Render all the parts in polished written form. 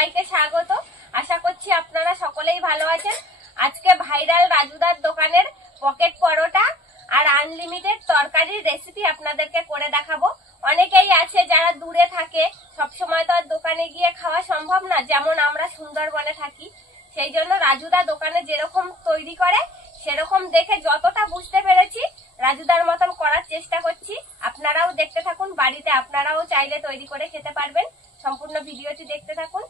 সবাইকে স্বাগত। আশা করছি আপনারা সকলেই ভালো আছেন। আজকে ভাইরাল রাজুদার দোকানের পকেট পরোটা আর আনলিমিটেড তরকারির রেসিপি আপনাদেরকে করে দেখাবো। অনেকেই আছে যারা দূরে থাকে, সবসময় তো আর দোকানে গিয়ে খাওয়া সম্ভব না, যেমন আমরা সুন্দরবনে থাকি। সেই জন্য রাজুদা দোকানে যেরকম তৈরি করে সেরকম দেখে যতটা বুঝতে পেরেছি রাজুদার মতন করার চেষ্টা করছি। আপনারাও দেখতে থাকুন, বাড়িতে আপনারাও চাইলে তৈরি করে খেতে পারবেন। সম্পূর্ণ ভিডিওটি দেখতে থাকুন।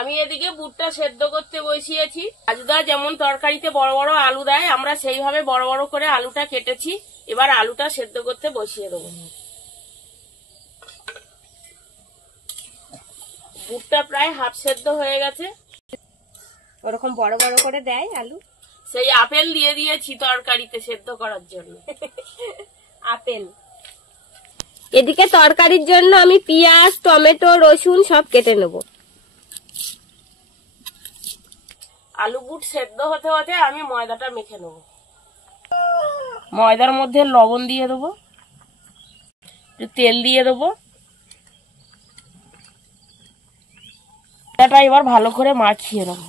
আমি এদিকে বুটটা সেদ্ধ করতে বসিয়েছি। রাজুদা যেমন তরকারিতে বড় বড় আলু দেয়, আমরা সেইভাবে বড় বড় করে আলুটা কেটেছি। এবার আলুটা সেদ্ধ করতে বসিয়ে দেবো। বুটটা প্রায় হাফ সেদ্ধ হয়ে গেছে। ওরকম বড় বড় করে দেয় আলু, সেই আপেল দিয়ে দিয়েছি তরকারিতে সেদ্ধ করার জন্য। আপেল। এদিকে তরকারির জন্য আমি পেঁয়াজ, টমেটো, রসুন সব কেটে নেব। আলু বুট সেদ্ধ হতে হতে আমি ময়দাটা মেখে নেব। ময়দার মধ্যে লবণ দিয়ে দেবো, তেল দিয়ে দেবো। এটা এবার ভালো করে মাখিয়ে নেবো।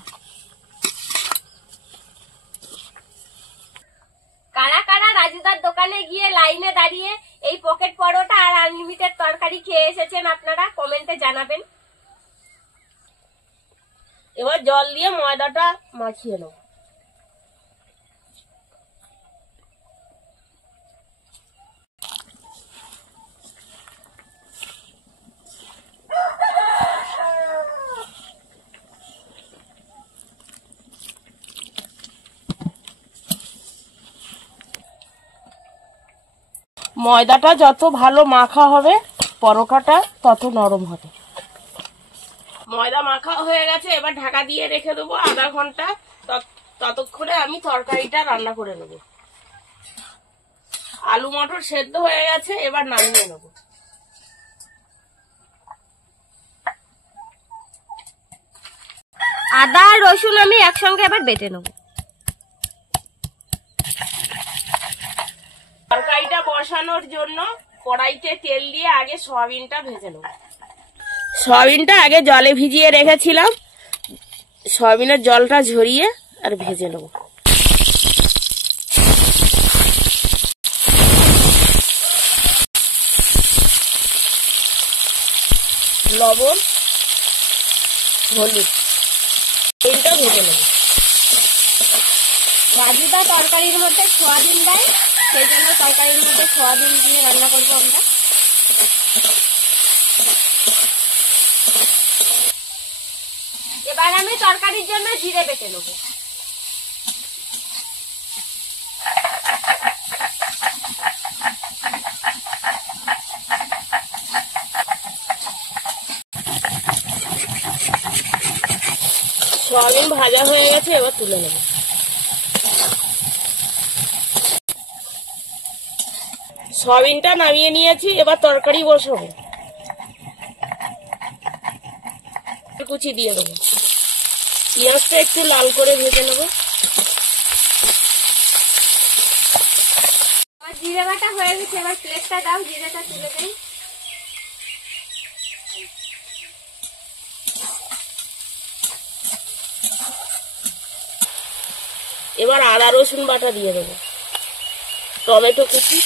কারা কারা রাজুদার দোকানে গিয়ে লাইনে দাঁড়িয়ে এই পকেট পরোটা আর আনলিমিটেড তরকারি খেয়ে এসেছেন আপনারা কমেন্টে জানাবেন। এবার জল দিয়ে ময়দাটা মাখিয়ে নেব। ময়দাটা যত ভালো মাখা হবে পরোটাটা তত নরম হবে। ময়দা মাখা হয়ে গেছে, এবার ঢাকা দিয়ে রেখে দেবো আধা ঘন্টা। ততক্ষণে আমি তরকারিটা রান্না করে নেব। আলু মটর সেদ্ধ হয়ে গেছে, এবার নামিয়ে নেব। আদা আর রসুন আমি একসঙ্গে এবার বেটে নেব। তরকারিটা বসানোর জন্য কড়াইতে তেল দিয়ে আগে সয়াবিনটা ভেজে নেব। সয়াবিনটা আগে জলে ভিজিয়ে রেখেছিলাম, সয়াবিনের জলটা ঝরিয়ে আর ভেজে নেব। লবণ, হলুদ, এইটা ভেজে নেব। রাজুদা তরকারির মধ্যে সয়াবিন দেয়, সেই জন্য তরকারির মধ্যে সয়াবিন দিয়ে রান্না করবো আমরা। এবার আমি তরকারির জন্য জিরে বেটে নেব। সয়াবিন ভাজা হয়ে গেছে, এবার তুলে নেব। সয়াবিনটা নামিয়ে নিয়েছি, এবার তরকারি বসাবো। কুচি দিয়ে দেবো। পেঁয়াজটা একটু লাল করে ভেজে নেব। আমার জিরে বাটা হয়ে গেছে, এবার প্লেটটা দাও, জিরেটা তুলে দেই। এবার আদা রসুন বাটা দিয়ে দেবো, টমেটো কুচি,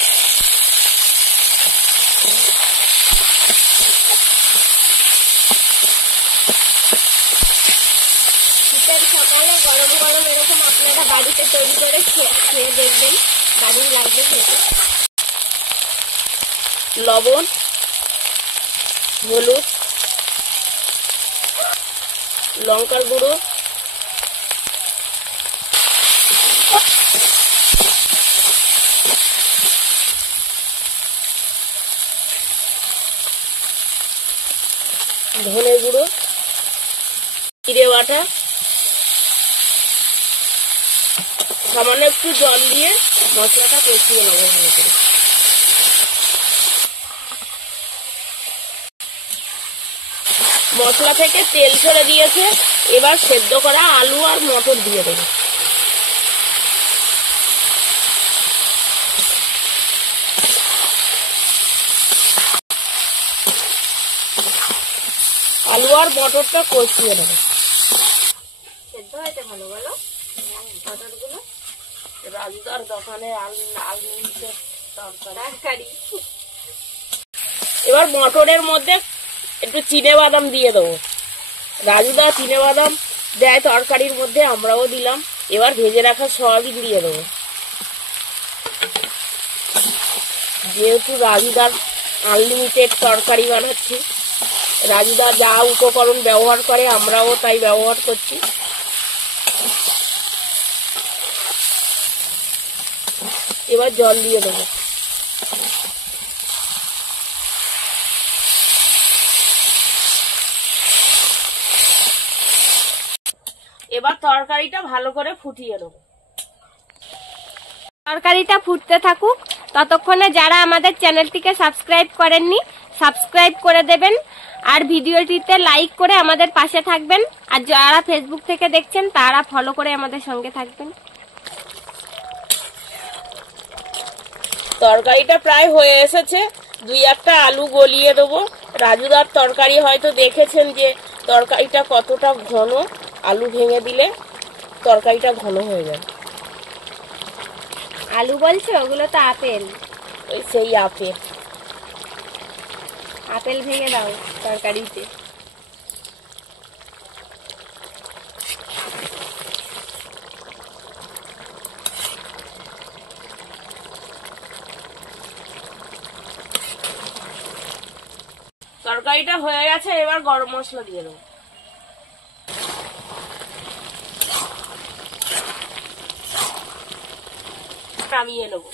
শীতের সকালে গরম গরম এরকম আপনারা বাড়িতে তৈরি করে খেয়ে দেখবেন, দারুণ লাগবে খেতে। লবণ, হলুদ, লঙ্কার গুঁড়ো, ধনে গুঁড়ো, জিরে বাটা, সামান্য একটু জল দিয়ে মশলাটা কষিয়ে নেবো ভালো করে। মশলা থেকে তেল ছেড়ে দিয়েছে, এবার সেদ্ধ করা আলু আর মটর দিয়ে দেবো। আলু আর মটরটা কষিয়ে নেবো। সেদ্ধ হয়েছে ভালো বলো মটরগুলো? রাজুদার দোকানে আনলিমিটেড তরকারি। এবার মটরের মধ্যে একটু চিনে বাদাম দিয়ে দেবো। রাজুদা চিনে বাদাম দেয় তরকারির মধ্যে, আমরাও দিলাম। এবার ভেজে রাখা সয়াবিন দিয়ে দেবো। যেহেতু রাজুদার আনলিমিটেড তরকারি বানাচ্ছি, রাজুদা যা উপকরণ ব্যবহার করে আমরাও তাই ব্যবহার করছি। এবার জল দিয়ে দেবো। এবার তরকারিটা ভালো করে ফুটিয়ে দেবো। তরকারিটা ফুটতে থাকুক, ততক্ষণে যারা আমাদের চ্যানেলটিকে সাবস্ক্রাইব করেননি সাবস্ক্রাইব করে দেবেন, আর ভিডিওটিতে লাইক করে আমাদের পাশে থাকবেন, আর যারা ফেসবুক থেকে দেখছেন তারা ফলো করে আমাদের সঙ্গে থাকবেন। তরকারিটা প্রায় হয়ে এসেছে, 2-1টা আলু গলিয়ে দেবো। রাজুদার তরকারি হয়তো দেখেছেন যে তরকারিটা কতটা ঘন, আলু ভেঙে দিলে তরকারিটা ঘন হয়ে যাবে। আলু বলছো? ওগুলো তো আপেল। ওই সেই আপেল। আপেল ভেঙে দাও তরকারিতে। তরকারিটা হয়ে গেছে, এবার গরম মশলা দিয়ে দেবো। নামিয়ে নেবো।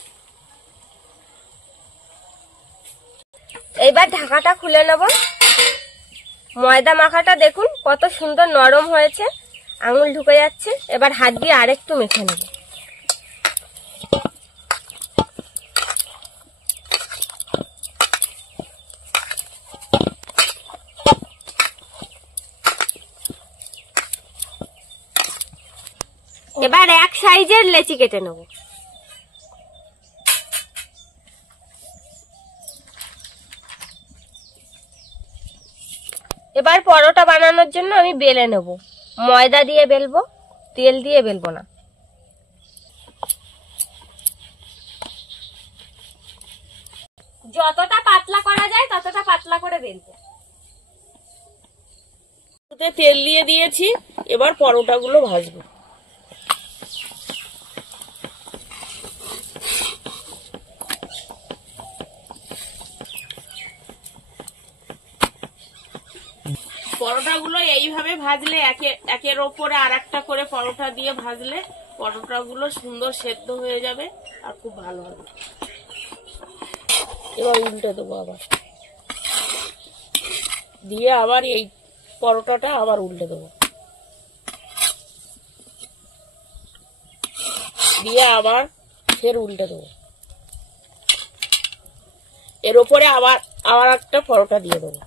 এইবার ঢাকাটা খুলে নেব। ময়দা মাখাটা দেখুন কত সুন্দর নরম হয়েছে, আঙুল ঢুকে যাচ্ছে। এবার হাত দিয়ে আরেকটু মেখে নেব। এবার এক সাইজের লেচি কেটে নেব। এবার পরোটা বানানোর জন্য আমি বেলে নেব। ময়দা দিয়ে বেলবো, তেল দিয়ে বেলবো না। যতটা পাতলা করা যায় ততটা পাতলা করে বেলবো। তেল দিয়ে দিয়েছি, এবার পরোটাগুলো ভাজবো। পরোটাগুলো এইভাবে ভাজলে একের ওপরে আর একটা করে পরোটা দিয়ে ভাজলে পরোটাগুলো সুন্দর সেদ্ধ হয়ে যাবে আর খুব ভালো হবে। এবার উল্টে দেবো আবার, দিয়ে আবার এই পরোটাটা আবার উল্টে দেবো, দিয়ে আবার ফের উল্টে দেবো। এর ওপরে আবার একটা পরোটা দিয়ে দেবো।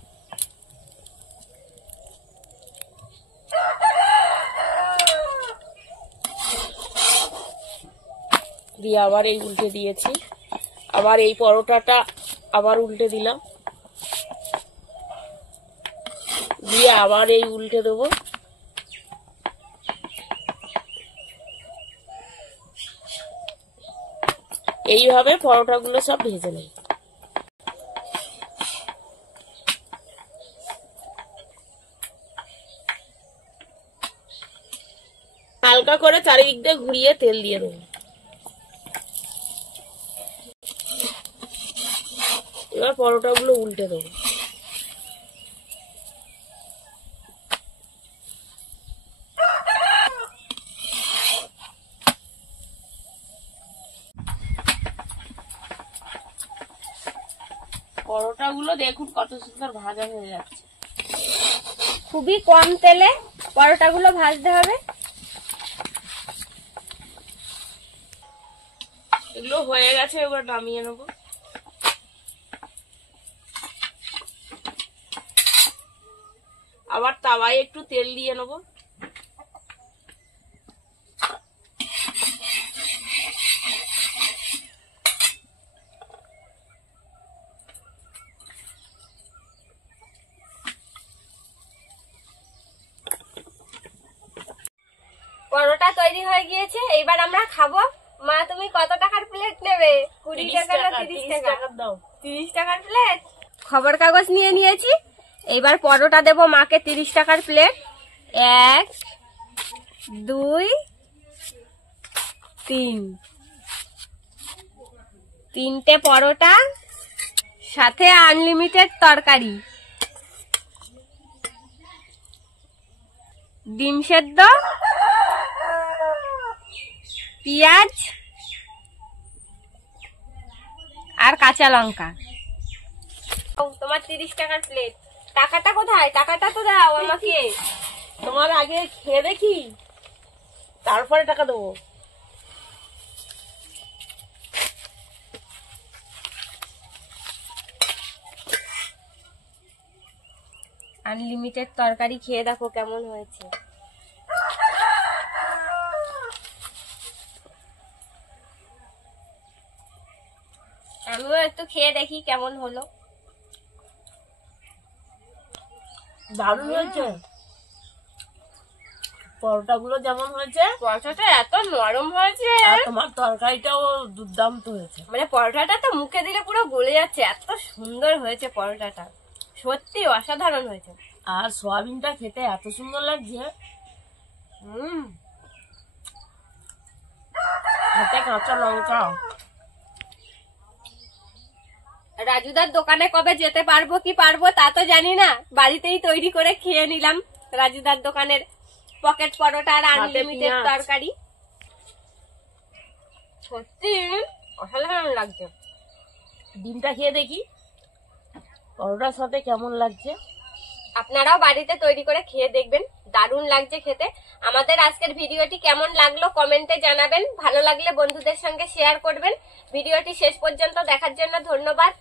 দিয়ে আবার এই উল্টে দিয়েছি, আবার এই পরোটাটা আবার উল্টে দিলাম, দিয়ে আবার এই উল্টে দেবো। এইভাবে পরোটাগুলো সব ভেজে নেই। হালকা করে চারিদিক দিয়ে ঘুরিয়ে তেল দিয়ে দেবো। এবার পরোটাগুলো উল্টে দেবো। পরোটাগুলো দেখুন কত সুন্দর ভাজা হয়ে যাচ্ছে। খুবই কম তেলে পরোটাগুলো ভাজতে হবে। এগুলো হয়ে গেছে, এবার নামিয়ে নেবো। আবার তাওয়ায় একটু তেল দিয়ে নেবো। তৈরি হয়ে গিয়েছে, এবার আমরা খাবো। মা তুমি কত টাকার প্লেট নেবে? 20 টাকা না 30 টাকা? দাও। 30 টাকার প্লেট। খবর কাগজ নিয়ে নিয়েছি, এইবার পরোটা দেবো মাকে 30 টাকার প্লেট। 1 2 3, 3টে পরোটা, সাথে আনলিমিটেড তরকারি, ডিম সেদ্ধ, পেঁয়াজ আর কাঁচা লঙ্কা। তোমার 30 টাকার প্লেট। টাকাটা কোথায়? টাকাটা তো দাও আমাকে। তোমার আগে খেয়ে দেখি, তারপরে টাকা দেবো। আনলিমিটেড তরকারি খেয়ে দেখো কেমন হয়েছে। আমিও একটু খেয়ে দেখি কেমন হলো। দারুণ হয়েছে। পরোটা গুলো যেমন হয়েছে, পরোটাটা এত নরম হয়েছে, আর তোমার তরকারিটাও দুর্দান্ত হয়েছে। মানে পরোটাটা তো মুখে দিলে পুরো গলে যাচ্ছে, এত সুন্দর হয়েছে পরোটাটা, সত্যি অসাধারণ হয়েছে। আর সয়াবিনটা খেতে এত সুন্দর লাগছে। হাতে কাঁচা লঙ্কা। রাজুদার দোকানে কবে যেতে পারবো কি পারবো তা তো জানি না, বাড়িতেই তৈরি করে খেয়ে নিলাম রাজুদার দোকানের পকেট পরোটা আর আনলিমিটেড পেঁয়াজ। তরকারি। সত্যি অসাধারণ লাগছে। ডিমটা খেয়ে দেখি পরোটার সাথে কেমন লাগছে। আপনারাও বাড়িতে তৈরি করে খেয়ে দেখবেন, দারুণ লাগছে খেতে। আমাদের আজকের ভিডিওটি কেমন লাগলো কমেন্টে জানাবেন, ভালো লাগলে বন্ধুদের সঙ্গে শেয়ার করবেন। ভিডিওটি শেষ পর্যন্ত দেখার জন্য ধন্যবাদ।